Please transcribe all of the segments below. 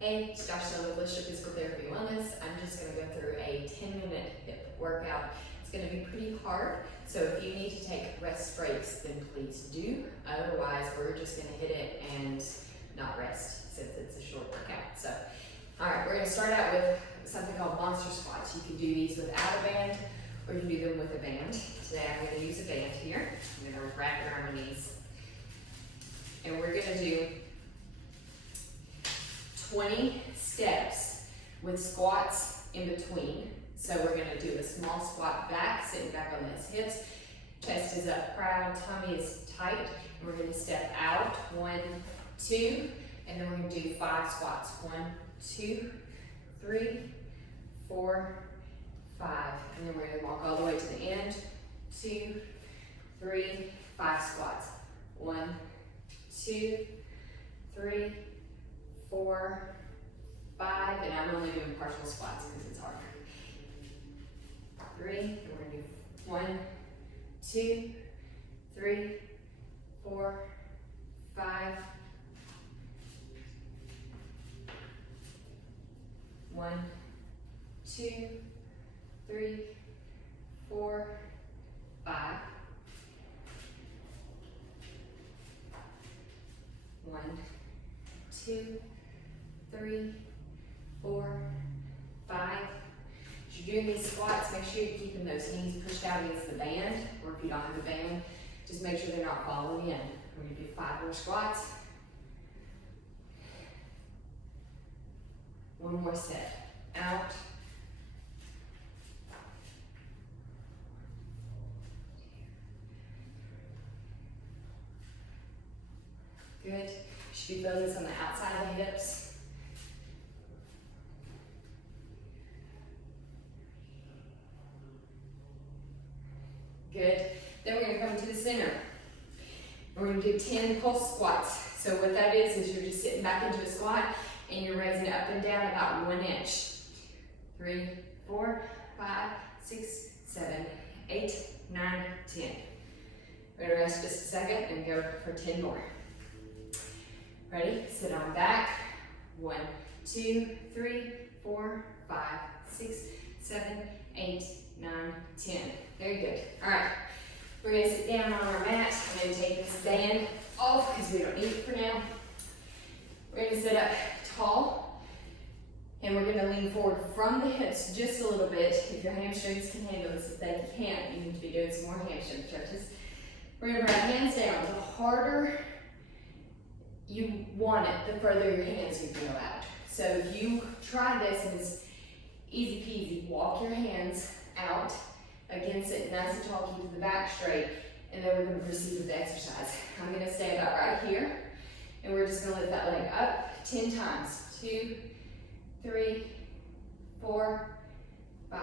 Hey, it's Josh with Lister Physical Therapy and Wellness. I'm just going to go through a 10-minute hip workout. It's going to be pretty hard, so if you need to take rest breaks, then please do. Otherwise, we're just going to hit it and not rest since it's a short workout. So, all right, we're going to start out with something called monster squats. You can do these without a band, or you can do them with a band. Today, I'm going to use a band here. I'm going to wrap it around my knees, and we're going to do 20 steps with squats in between. So we're going to do a small squat back, sitting back on those hips. Chest is up proud, tummy is tight. And we're going to step out, 1, 2, and then we're going to do 5 squats. 1, 2, 3, 4, 5. And then we're going to walk all the way to the end. 2, 3, 5 squats. 1, 2, 3, 4, 5, and I'm only doing partial squats because it's hard. 3, and we're going to do 1, 2, 3, 4, 5. 1, 2, 3, 4, 5. 1, 2, 3, 4, 5. As you're doing these squats, make sure you're keeping those knees pushed out against the band, or if you don't have a band, just make sure they're not falling in. We're going to do 5 more squats. 1 more set. Out. Good. You should be feeling this on the outside of the hips. Good. Then we're going to come to the center. We're going to do 10 pulse squats. So what that is you're just sitting back into a squat and you're raising it up and down about 1 inch. 3, 4, 5, 6, 7, 8, 9, 10. We're going to rest just a second and go for 10 more. Ready? Sit on back. 1, 2, 3, 4, 5, 6, 7, 8, 9, 10. Very good. All right. We're going to sit down on our mat. I'm going to take this band off because we don't need it for now. We're going to sit up tall. And we're going to lean forward from the hips just a little bit. If your hamstrings can handle this, if they can't, you need to be doing some more hamstring stretches. We're going to bring our hands down. The harder you want it, the further your hands can go out. So if you try this and it's easy peasy, walk your hands out against it, nice and tall, keep the back straight, and then we're going to proceed with the exercise. I'm going to stay about right here, and we're just going to lift that leg up 10 times. 2, 3, 4, 5,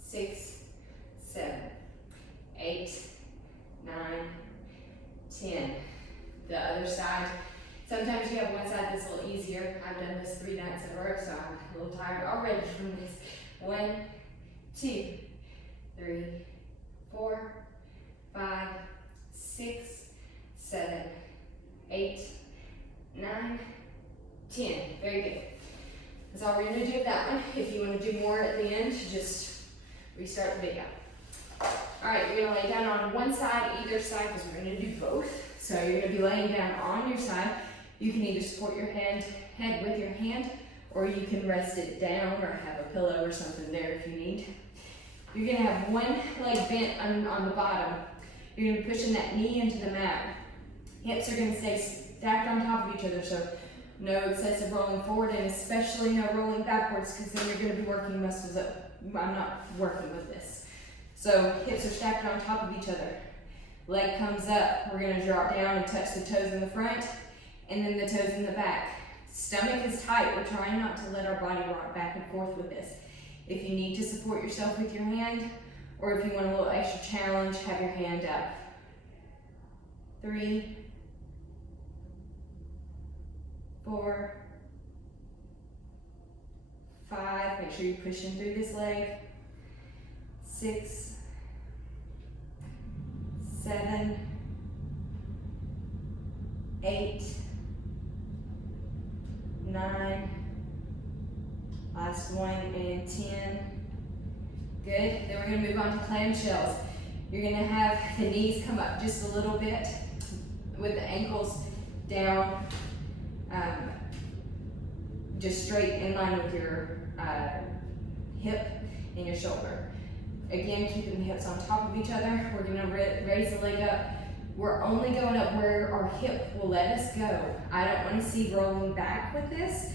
6, 7, 8, 9, 10. The other side. Sometimes you have one side that's a little easier. I've done this 3 nights in a row, so I'm a little tired already from this. 1, 2, 3, 4, 5, 6, 7, 8, 9, 10. Very good. That's all we're going to do with that one. If you want to do more at the end, just restart the video. All right, you're going to lay down on one side, either side, because we're going to do both. So you're going to be laying down on your side. You can either support your head with your hand, or you can rest it down or have a pillow or something there if you need. You're going to have one leg bent on the bottom. You're going to be pushing that knee into the mat. Hips are going to stay stacked on top of each other, so no excessive rolling forward, and especially no rolling backwards, because then you're going to be working muscles up. I'm not working with this. So hips are stacked on top of each other. Leg comes up, we're going to drop down and touch the toes in the front, and then the toes in the back. Stomach is tight, we're trying not to let our body rock back and forth with this. If you need to support yourself with your hand, or if you want a little extra challenge, have your hand up. 3, 4, 5, make sure you're pushing through this leg. 6, 7, 8, 9, 9. Last one and 10. Good. Then we're going to move on to clamshells. You're going to have the knees come up just a little bit with the ankles down, just straight in line with your hip and your shoulder. Again, keeping the hips on top of each other. We're going to raise the leg up. We're only going up where our hip will let us go. I don't want to see rolling back with this.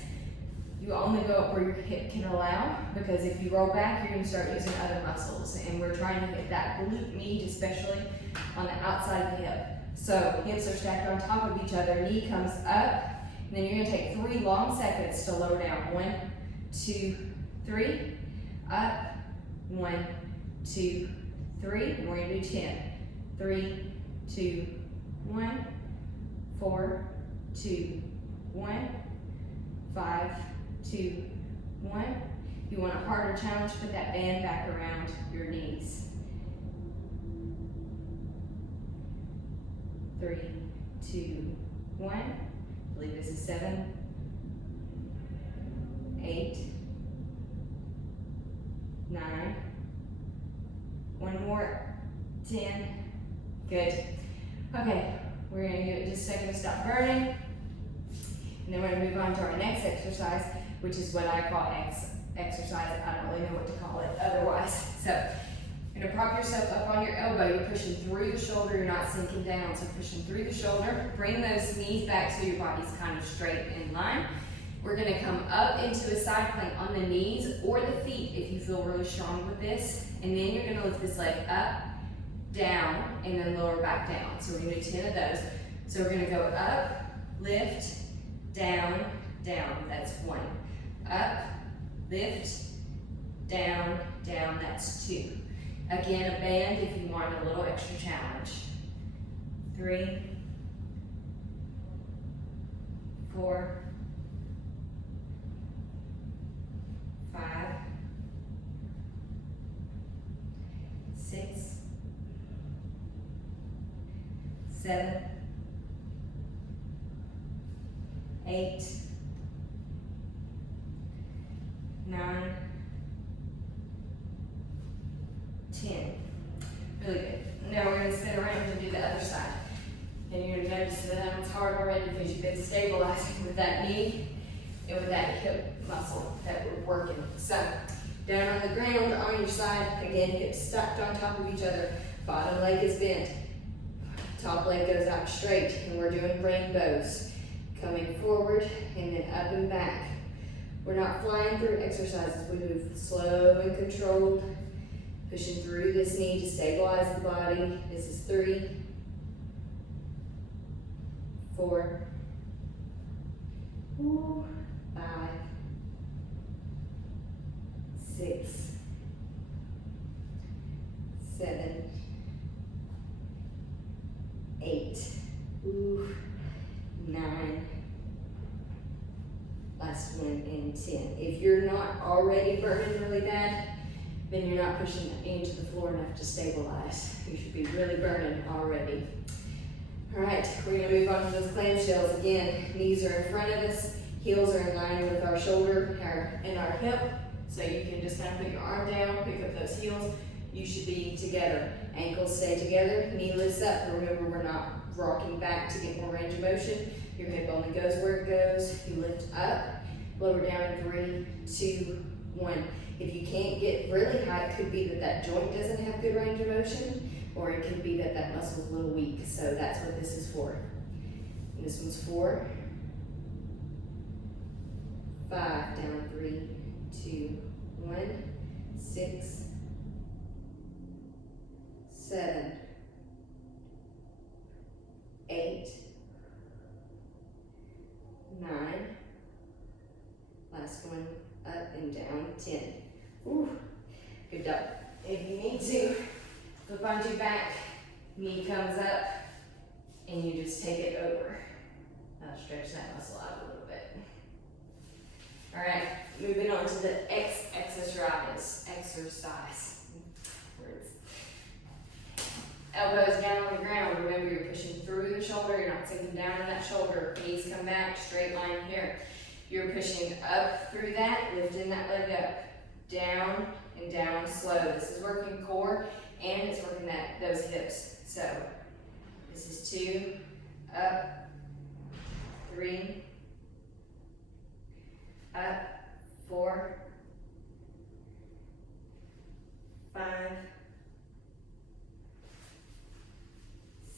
You only go up where your hip can allow, because if you roll back, you're going to start using other muscles. And we're trying to hit that glute med, especially on the outside of the hip. So hips are stacked on top of each other, knee comes up, and then you're going to take 3 long seconds to lower down. 1, 2, 3, up, 1, 2, 3, and we're going to do 10. 3, 2, 1, 4, 2, 1, 5, 2, 1. If you want a harder challenge, put that band back around your knees. 3, 2, 1. I believe this is 7, 8, 9. One more. 10. Good. Okay, we're going to give it just a second to stop burning. And then we're going to move on to our next exercise, which is what I call exercise. I don't really know what to call it otherwise. So you're going to prop yourself up on your elbow. You're pushing through the shoulder. You're not sinking down. So pushing through the shoulder. Bring those knees back so your body's kind of straight in line. We're going to come up into a side plank on the knees or the feet if you feel really strong with this. And then you're going to lift this leg up, down, and then lower back down. So we're going to do 10 of those. So we're going to go up, lift, down, down. That's 1. Up, lift, down, down. That's 2. Again, a band if you want a little extra challenge. 3, 4, 5, 6, 7, 8, 9, 10. Really good. Now we're going to spin around and do the other side. And you're going to notice that it's hard already because you've been stabilizing with that knee and with that hip muscle that we're working. So down on the ground on your side, again, hips stacked on top of each other. Bottom leg is bent. Top leg goes out straight, and we're doing rainbows. Coming forward and then up and back. We're not flying through exercises. We move slow and controlled. Pushing through this knee to stabilize the body. This is 3, 4, 5, 6, 7, 8, 9, last one, and 10. If you're not already burning really bad, then you're not pushing into the floor enough to stabilize. You should be really burning already. All right, we're going to move on to those clamshells. Again, knees are in front of us, heels are in line with our shoulder and our hip. So you can just kind of put your arm down, pick up those heels. You should be together. Ankles stay together, knee lifts up. Remember, we're not rocking back to get more range of motion. Your hip only goes where it goes. You lift up, lower down in 3, 2, 1. If you can't get really high, it could be that that joint doesn't have good range of motion, or it could be that that muscle's a little weak. So that's what this is for. And this one's 4, 5, down 3, 2, 1, 6, 7, 8, 9, last one, up and down, 10. Ooh, good job. If you need to, flip onto your back, knee comes up, and you just take it over. Stretch that muscle out a little bit. All right, moving on to the exercise. Words. Elbows down on the ground. Remember, you're pushing through the shoulder. You're not sinking down on that shoulder. Knees come back, straight line here. You're pushing up through that, lifting that leg up, down and down slow. This is working core and it's working those hips. So this is 2, up, 3, up, 4, 5,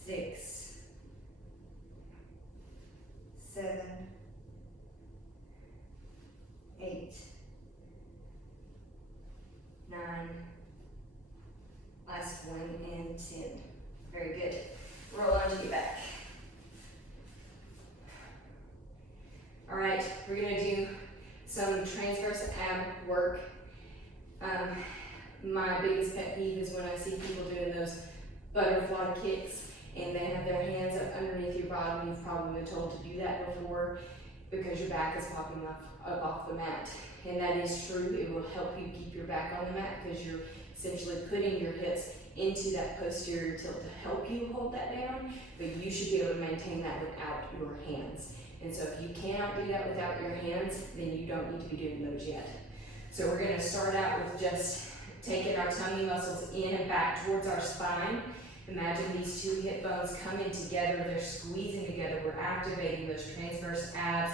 6, 7, 8, 9, last one, and 10. Very good. Roll onto your back. All right, we're gonna do some transverse ab work. My biggest pet peeve is when I see people doing those butterfly kicks and they have their hands up underneath your bottom. You've probably been told to do that before because your back is popping up off the mat. And that is true. It will help you keep your back on the mat because you're essentially putting your hips into that posterior tilt to help you hold that down, but you should be able to maintain that without your hands. And so if you cannot do that without your hands, then you don't need to be doing those yet. So we're gonna start out with just taking our tummy muscles in and back towards our spine. Imagine these 2 hip bones coming together, they're squeezing together. We're activating those transverse abs,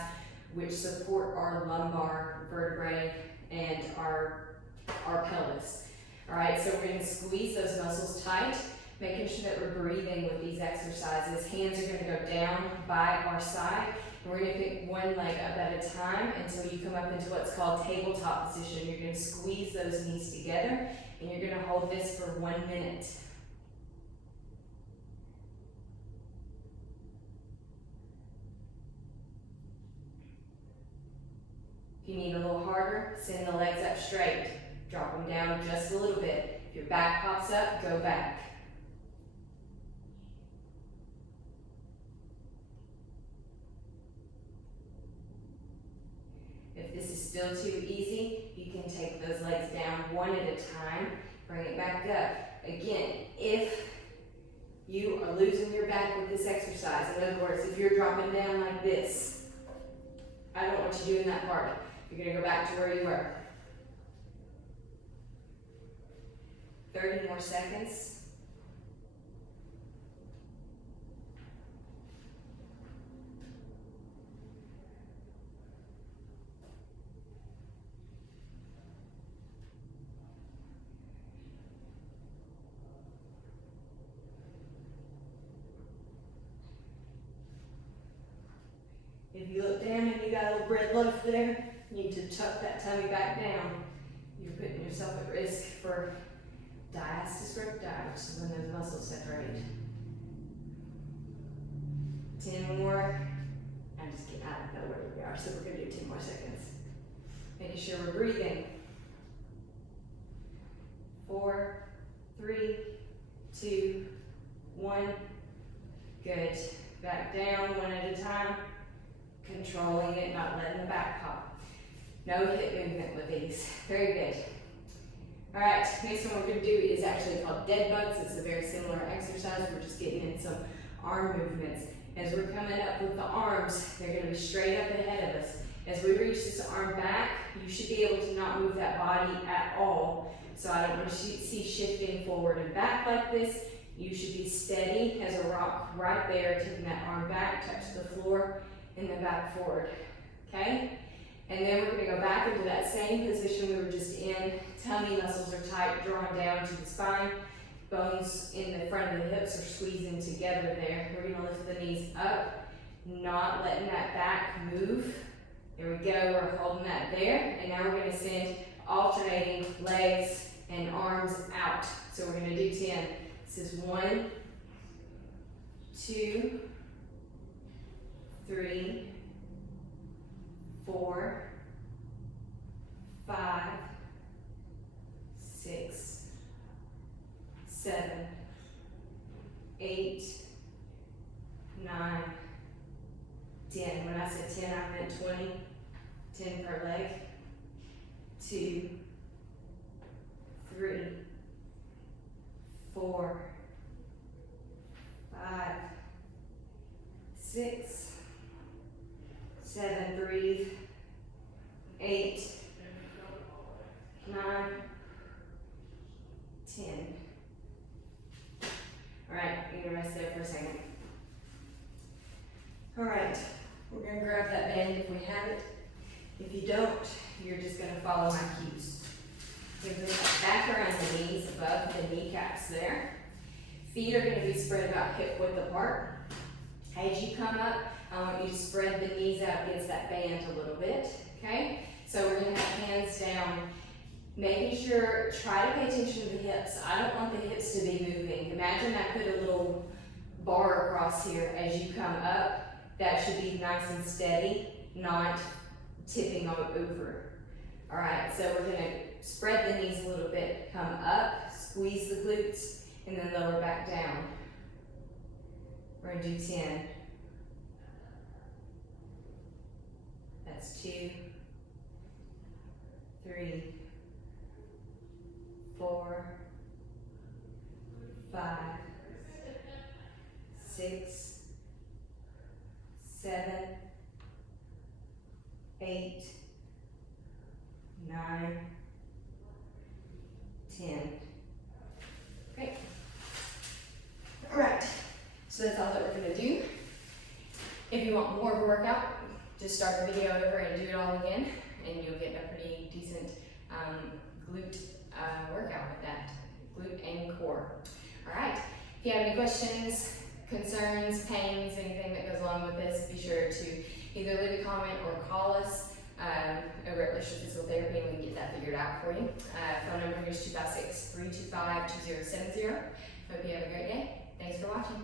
which support our lumbar vertebrae and our pelvis. All right, so we're gonna squeeze those muscles tight, making sure that we're breathing with these exercises. Hands are gonna go down by our side, and we're gonna pick one leg up at a time until you come up into what's called tabletop position. You're gonna squeeze those knees together, and you're gonna hold this for 1 minute. If you need a little harder, send the legs up straight. Drop them down just a little bit. If your back pops up, go back. If this is still too easy, you can take those legs down one at a time, bring it back up. Again, if you are losing your back with this exercise, in other words, if you're dropping down like this, I don't want you doing that part. You're gonna go back to where you were. 30 more seconds. If you look down and you got a little bread loaf there, you need to tuck that tummy back down. You're putting yourself at risk for diastasis recti, which is when those muscles separate. 10 more. I'm just kidding, I don't know where we are, so we're gonna do 10 more seconds. Making sure we're breathing. 4, 3, 2, 1. Good. Back down one at a time. Controlling it, not letting the back pop. No hip movement with these. Very good. All right, next one we're going to do is actually called dead bugs. It's a very similar exercise. We're just getting in some arm movements. As we're coming up with the arms, they're going to be straight up ahead of us. As we reach this arm back, you should be able to not move that body at all. So I don't want to see shifting forward and back like this. You should be steady as a rock right there, taking that arm back, touch the floor, and then back forward, okay? And then we're gonna go back into that same position we were just in. Tummy muscles are tight, drawn down to the spine. Bones in the front of the hips are squeezing together there. We're gonna lift the knees up, not letting that back move. There we go, we're holding that there. And now we're gonna send alternating legs and arms out. So we're gonna do 10. This is 1, 2, 3, 4, 5, 6, 7, 8, 9, 10. When I said 10, I meant 20. 10 per leg. 2, 3, 4, 5, 6, 7, breathe, 8, 9, 10. Alright, you can rest there for a second. Alright, we're going to grab that band if we have it. If you don't, you're just going to follow my cues. You're going to back around the knees above the kneecaps there. Feet are going to be spread about hip width apart. As you come up, I want you to spread the knees out against that band a little bit, okay? So we're going to have hands down, making sure, try to pay attention to the hips. I don't want the hips to be moving. Imagine I put a little bar across here as you come up. That should be nice and steady, not tipping over. All right, so we're going to spread the knees a little bit, come up, squeeze the glutes, and then lower back down. We're going to do 10. That's 2, 3, 4, 5, 6, 7, 8, 9, 10. Great. All right, so that's all that we're going to do. If you want more of a workout, just start the video over and do it all again, and you'll get a pretty decent glute workout with that, glute and core. All right, if you have any questions, concerns, pains, anything that goes along with this, be sure to either leave a comment or call us over at Lister Physical Therapy, and we can get that figured out for you. Phone number here is 256-325-2070. Hope you have a great day. Thanks for watching.